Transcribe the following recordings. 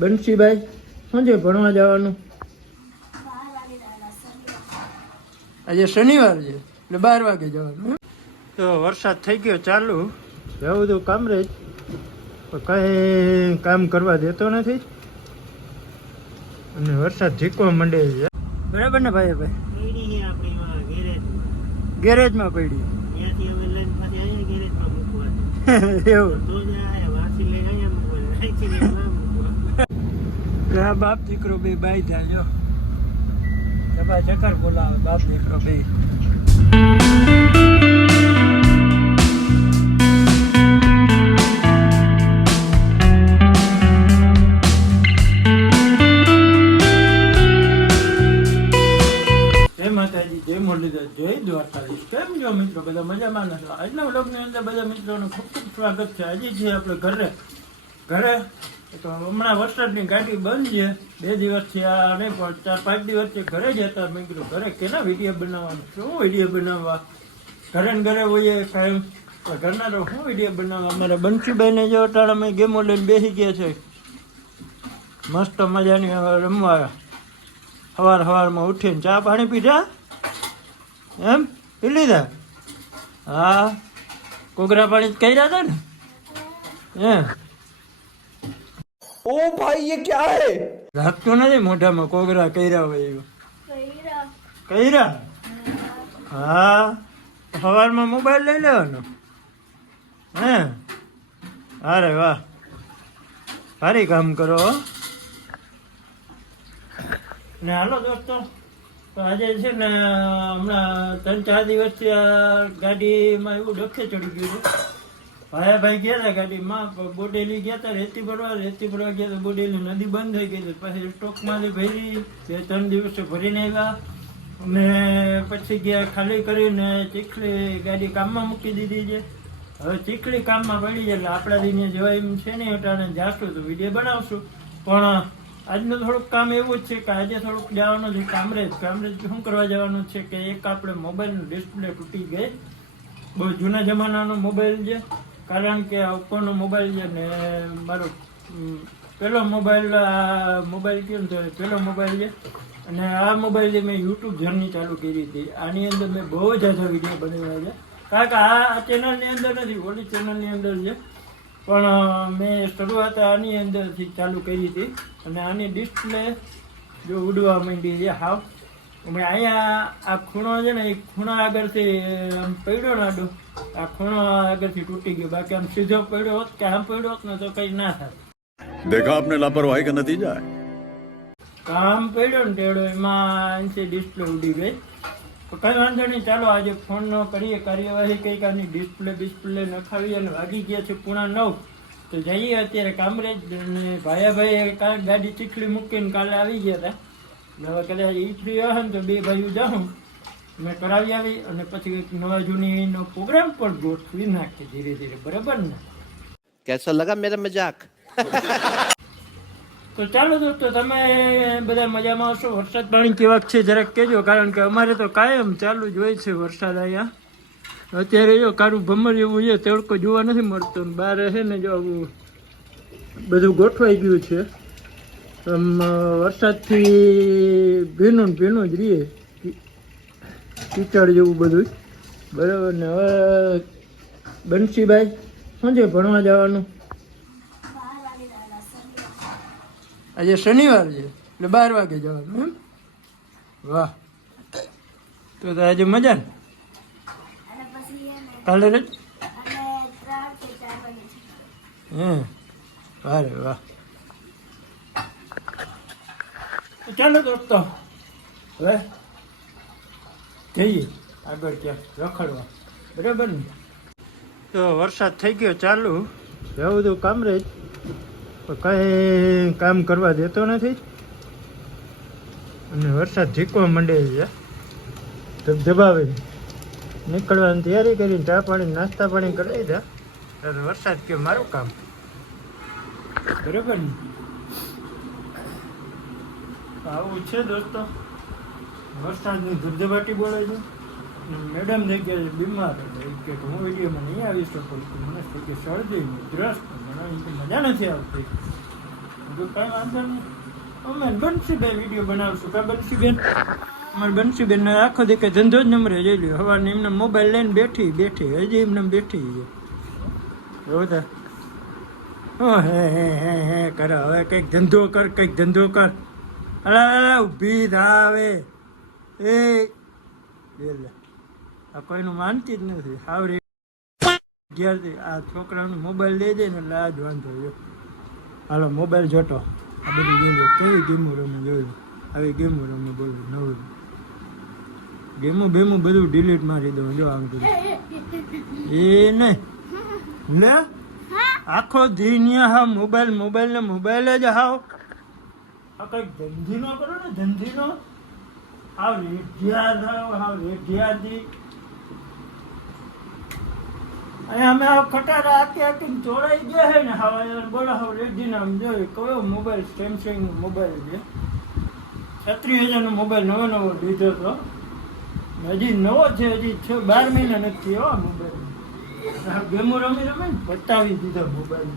બંસીભાઈ શું છે ભણવા જવાનું? આજે શનિવાર છે એટલે 12 વાગે જવાનું. તો વરસાદ થઈ ગયો ચાલુ, જવું તો કામરેજ, કઈ કામ કરવા દેતો નથી અને વરસાદ ઝીકવા માંડે છે. બરાબર ને ભાઈ? ગેરેજમાં પડી એવું. બાપ દીકરો બે બાઈ જાય ચક્કર બોલાવે બાપ દીકરો બે. જય માતાજી, જય મુરલીધર, જય દ્વારકાધીશ. કેમ છો મિત્રો? બધા મજામાં નથી? આજના વ્લોગની અંદર બધા મિત્રોનું ખૂબ ખૂબ સ્વાગત છે. આજે છે આપણે ઘરે તો હમણાં વરસાદની ગાડી બંધ છે. 2 દિવસથી આ નહીં પણ 4-5 દિવસથી ઘરે જ હતા. મેં કીધું ઘરે કેના વિડીયો બનાવવાનું, શું વિડીયો બનાવવા? ઘરે ને ઘરે હોઈએ કાયમ, ઘરના તો શું વિડીયો બનાવવા? અમારા બંસીભાઈને જો ટાણામાં ગેમો લઈને બેસી ગયા છે મસ્ત મજાની રમવા. સવારમાં ઉઠીને ચા પાણી પીધા? એમ પી લીધા? હા, કોગરા પાણી કર્યા હતા ને? એમ. ओ भाई ये क्या है? રાખતો નથી મોઢામાં કોગરા કર્યા હોય એવું. કર્યા? હા, સવારમાં મોબાઈલ લઈ લેવાનો. હે, અરે વાહ, સારી કામ કરો. ને હાલો દોસ્તો, તો આજે છે ને હમણાં 3-4 દિવસથી આ ગાડીમાં એવું ડખે ચડી ગયું છે. ભાઈ ગયા હતા ગાડીમાં, બોડેલી ગયા હતા રેતી ભરવા ગયા હતા. બોડેલી નદી બંધ થઈ ગઈ, પછી સ્ટોકમાંથી ભરી 2-3 દિવસે ભરીને આવ્યા અને પછી ગયા ખાલી કરીને ચીખલી ગાડી કામમાં મૂકી દીધી છે. હવે ચીખલી કામમાં પડી જાય એટલે આપણા દિને જવાય એમ છે નહીં. અટાણે જાશું તો વિડીયો બનાવશું, પણ આજનું થોડુંક કામ એવું જ છે કે આજે થોડુંક જવાનું છે કામરેજ. શું કરવા જવાનું છે કે એક આપણે મોબાઈલનું ડિસ્પ્લે તૂટી ગઈ. બહુ જૂના જમાનાનો મોબાઈલ છે, કારણ કે ઓપ્પોનો મોબાઈલ છે ને મારો પહેલો મોબાઈલ કેમ તો પહેલો મોબાઈલ છે. અને આ મોબાઈલથી મેં યુટ્યુબ જર્ની ચાલુ કરી હતી. આની અંદર મેં બહુ જ વિડીયો બનાવ્યા છે, કારણ કે આ ચેનલની અંદર નથી, ઓલી ચેનલની અંદર છે, પણ મેં શરૂઆત આની અંદરથી ચાલુ કરી હતી. અને આની ડિસ્પ્લે જો ઉડવા માંડી છે હાવ. હમણાં અહીંયા આ ખૂણો છે ને, એ ખૂણા આગળથી આમ પડ્યો ને આડો, આ ખૂણો આગળથી તૂટી ગયો. બાકી આમ સીધો પડ્યો હોત કે આમ પડ્યો હોત ને તો કઈ ના થાય. देखा आपने लापरवाही का नतीजा है. આમ પડ્યો ને ટેડો, એમાં એનથી ડિસ્પ્લે ઉડી ગઈ. તો કઈ વાંધો નહીં, ચાલો આજે ફોનનો કરીએ કાર્યવાહી. કંઈક આની ડિસ્પ્લે નખાવી અને વાગી ગયા છે 9:30. તો જઈએ અત્યારે કામરેજ. અને ભાઈ કાંઈક ગાડી ચીખલી મૂકીને કાલે આવી ગયા હતા. હવે કદાચ એ ફ્રી હશે ને તો 2 ભાઈઓ જાઉં, મેં કરાવી આવી અને પછી એક નવા જૂનીનો પ્રોગ્રામ પણ ગોઠવી નાખીએ ધીરે ધીરે. બરાબર ને? कैसा लगा मेरा मजाक? તો ચાલો દોસ્તો, તમે બધા મજામાં હશો? વરસાદ પાણી કેવાક છે જરાક કહેજો, કારણ કે અમારે તો કાયમ ચાલુ જ હોય છે વરસાદ અહીંયા. અત્યારે જો કારું ભમર એવું છે, તડકો જોવા નથી મળતો. બહાર છે ને જો બધું ગોઠવાઈ ગયું છે. વરસાદથી ભીનું જ રહીએ, કીચડ જેવું બધું. બરાબર ને? હવે બંસીભાઈ શું છે ભણવા જવાનું? આજે શનિવાર છે એટલે 12 વાગે જવાનું. એમ? વાહ, તો આજે મજા ને? કાલે જ? હે, અરે વાહ. ચાલો દોસ્તો, હવે જઈએ આગળ ક્યાંક રખડવા. બરાબર ને? તો વરસાદ થઈ ગયો ચાલુ, જવું તો કામરેજ, કઈ કામ કરવા દેતો નથી અને વરસાદ ઝીકવા માંડે છે. ધબધબાવે નીકળવાની તૈયારી કરીને ચા પાણી નાસ્તા પાણી કરી દીધા. વરસાદ કે મારું કામ. બરાબર ને? આવું છે દોસ્તો, વરસાદની ધબધબાટી બોલે છે. મેડમ થઈ ગયા છે બીમાર, કે હું વિડીયોમાં નહીં આવી શકું. મને થઈ ગઈ શરદી, ઉધરસ, મને મજા નથી આવતી. જો કાંઈ વાંધો નહીં. અમે બંસીબેન વિડીયો બનાવશું કા બંસીબેન? અમારે બંસીબેન આખો દી કંઈ ધંધો જ નંબરે જોઈ લ્યો. સવારને એમને મોબાઈલ લઈને બેઠી હજી એમને બેઠી છે. જોતા હે કરે હવે કંઈક ધંધો કર, કંઈક ધંધો કર. અરે ઊભી થાવે એ લે. આ કોઈનું માનતી જ નથી. આવડી ઘેરથી આ છોકરાનો મોબાઈલ લઈ જાય ને એટલે આ જ વાંધો છે. હાલો મોબાઈલ જોતો આ બધું જોઈ લો. કેવી ગેમો રમે જોઈ લો. આવી ગેમો રમે બોલું નવું ગેમો બેમો બધું ડિલીટ મારી દઉં. જો આમ કરું એ નહીં લે આખો દિનિયા હા મોબાઈલ ને મોબાઈલ જ હાવ. આ કંઈક ધંધીનો કરો ને ધંધીનો. હાવ રેઢિયા થાવ હાવ રેઢિયાથી. અહીંયા અમે આ ખટારા આખીને ચોરાઈ ગયા છે ને હાવ બોલો હાવ રેઢીને આમ જોઈએ કયો મોબાઈલ સેમસંગ મોબાઈલ છે. 36,000નો મોબાઈલ નવો લીધો હતો. હજી નવો છે, હજી 12 મહિના નથી થયો આ મોબાઈલ. ગેમો રમી ને બતાવી દીધા મોબાઈલ.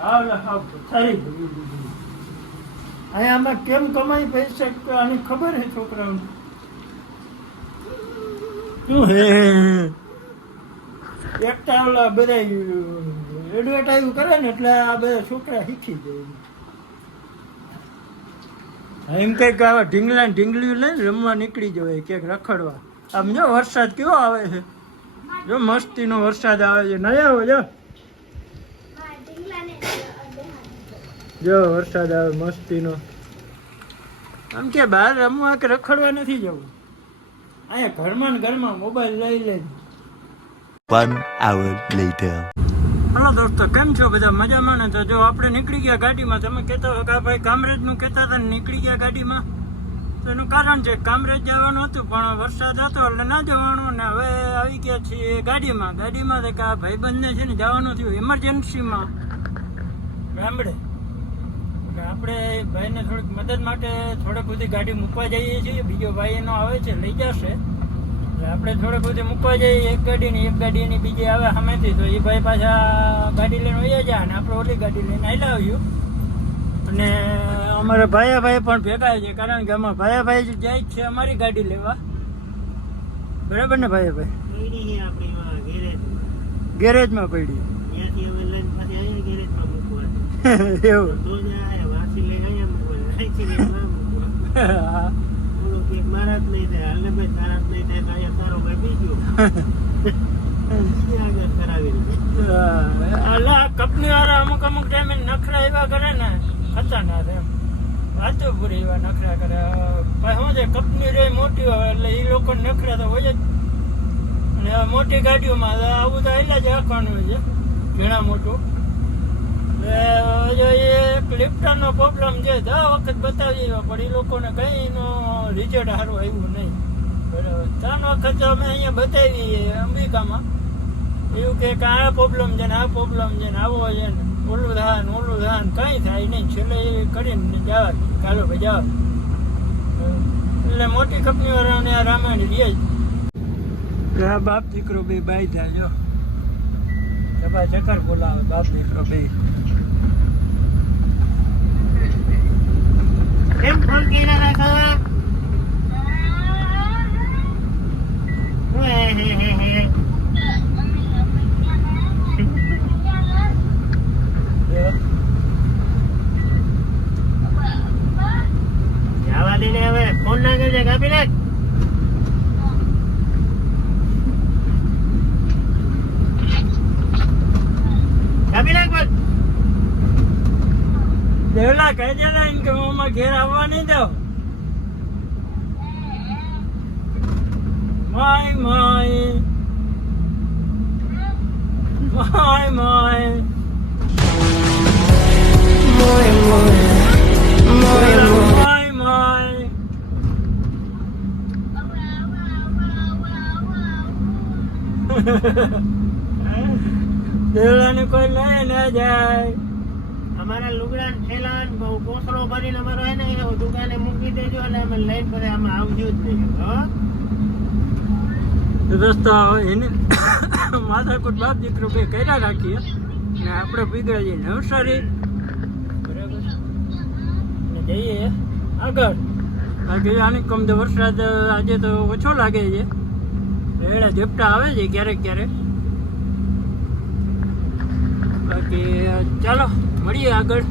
હાવ પથારી ભરી દીધી. અહીંયા આમાં કેમ કમાઈ પૈસા આની ખબર છે છોકરાઓને. શું હે એકતા ઓલા બધા એડવર્ટાઈઝ કરે ને એટલે આ બધા છોકરા શીખી જાય. એમ કંઈક આવા ઢીંગલી લઈને રમવા નીકળી જવાય ક્યાંક રખડવા. આમ જો વરસાદ કેવો આવે છે. જો મસ્તીનો વરસાદ આવે છે. નહીં આવો જો વરસાદ આવે મસ્તીનો. આમ કે બહાર રમવા કે રખડવા નથી જવું. અહીંયા ઘરમાં ને ઘરમાં મોબાઈલ લઈ લે. 1 hour later. હલો દોસ્તો, કેમ છો બધા? મજામાં ને? તો જો આપણે નીકળી ગયા ગાડીમાં. તમે કહેતા હો કે ભાઈ કામરેજનું કહેતા હતા ને નીકળી ગયા ગાડીમાં. તો એનું કારણ છે કામરેજ જવાનું હતું પણ વરસાદ હતો એટલે ના જવાનું. ને હવે આવી ગયા છીએ ગાડીમાં. ગાડીમાં કે આ ભાઈબંધને છે ને જવાનું થયું ઇમરજન્સીમાં ગામડે. એટલે આપણે ભાઈને થોડીક મદદ માટે થોડીક બધી ગાડી મૂકવા જઈએ છીએ. બીજો ભાઈ એનો આવે છે લઈ જશે. આપણે થોડીક બધી મૂકવા જઈએ. એક ગાડીની બીજી આવે સામેથી. તો એ ભાઈ પાછા ગાડી લઈને વયા જાય અને આપણે ઓલી ગાડી લઈને આવ્યું. અને અમારા ભાઈ પણ ભેગા છે કારણ કે અમારા ભાઈ જાય છે અમારી ગાડી લેવા. બરાબર ને ભાઈ ગેરેજમાં પડી એવું. કંપની વાળા અમુક ટાઈમે નખરા એવા કરે ને ખતરનાક એમ વાતો પૂરી એવા નખરા કરે. શું છે કંપની રે મોટી હોય એટલે એ લોકો નખરા તો હોય જ. અને મોટી ગાડીઓમાં આવું તો એટલા જ રાખવાનું હોય છે ઘણા મોટું. એક લિફ્ટરનો પ્રોબ્લેમ છે 10 વખત બતાવી દેવા પણ એ લોકોને કંઈનો રિઝલ્ટ સારું આવ્યું નહીં. બરાબર 3 વખત અમે અહીંયા બતાવી અંબિકામાં એવું કે આ પ્રોબ્લેમ છે ને આ પ્રોબ્લેમ છે ને આવો છે ને ઓલું ધાન કંઈ થાય નહીં. છેલ્લે એ કરીને જવા ચાલો ભાઈ જવા. એટલે મોટી કંપની વાળાને આ રામાયણ રહે જ. આ બાપ દીકરો બે બાઈ થાય જો જબા ચક્કર બોલાવે બાપ દીકરો બે. કેમ ફોન કર્યા રાખો? જવા દે ને હવે ફોન ના કરજે કાપી નાખ. દેવલા કહી દેલા કે હું ઘેર આવવા નહીં દઉં. માય દેવલા ને કોઈ લઈ ના જાય. અમારા લુગડા થેલા કોસળો ભરીને અમારો હે ને દુકાને મૂકી દેજો એટલે અમે લઈને પછી આમાં આવજો જ નહીં. રસ્તો એને માથાકૂટ બાપ દીકરો બે કર્યા રાખીએ ને આપણે પીગળા જઈએ નવસારી. જઈએ આગળ. બાકી આની કમ તો વરસાદ આજે તો ઓછો લાગે છે, રેડા ઝપટા આવે છે ક્યારેક ક્યારેક. બાકી ચાલો મળીએ આગળ.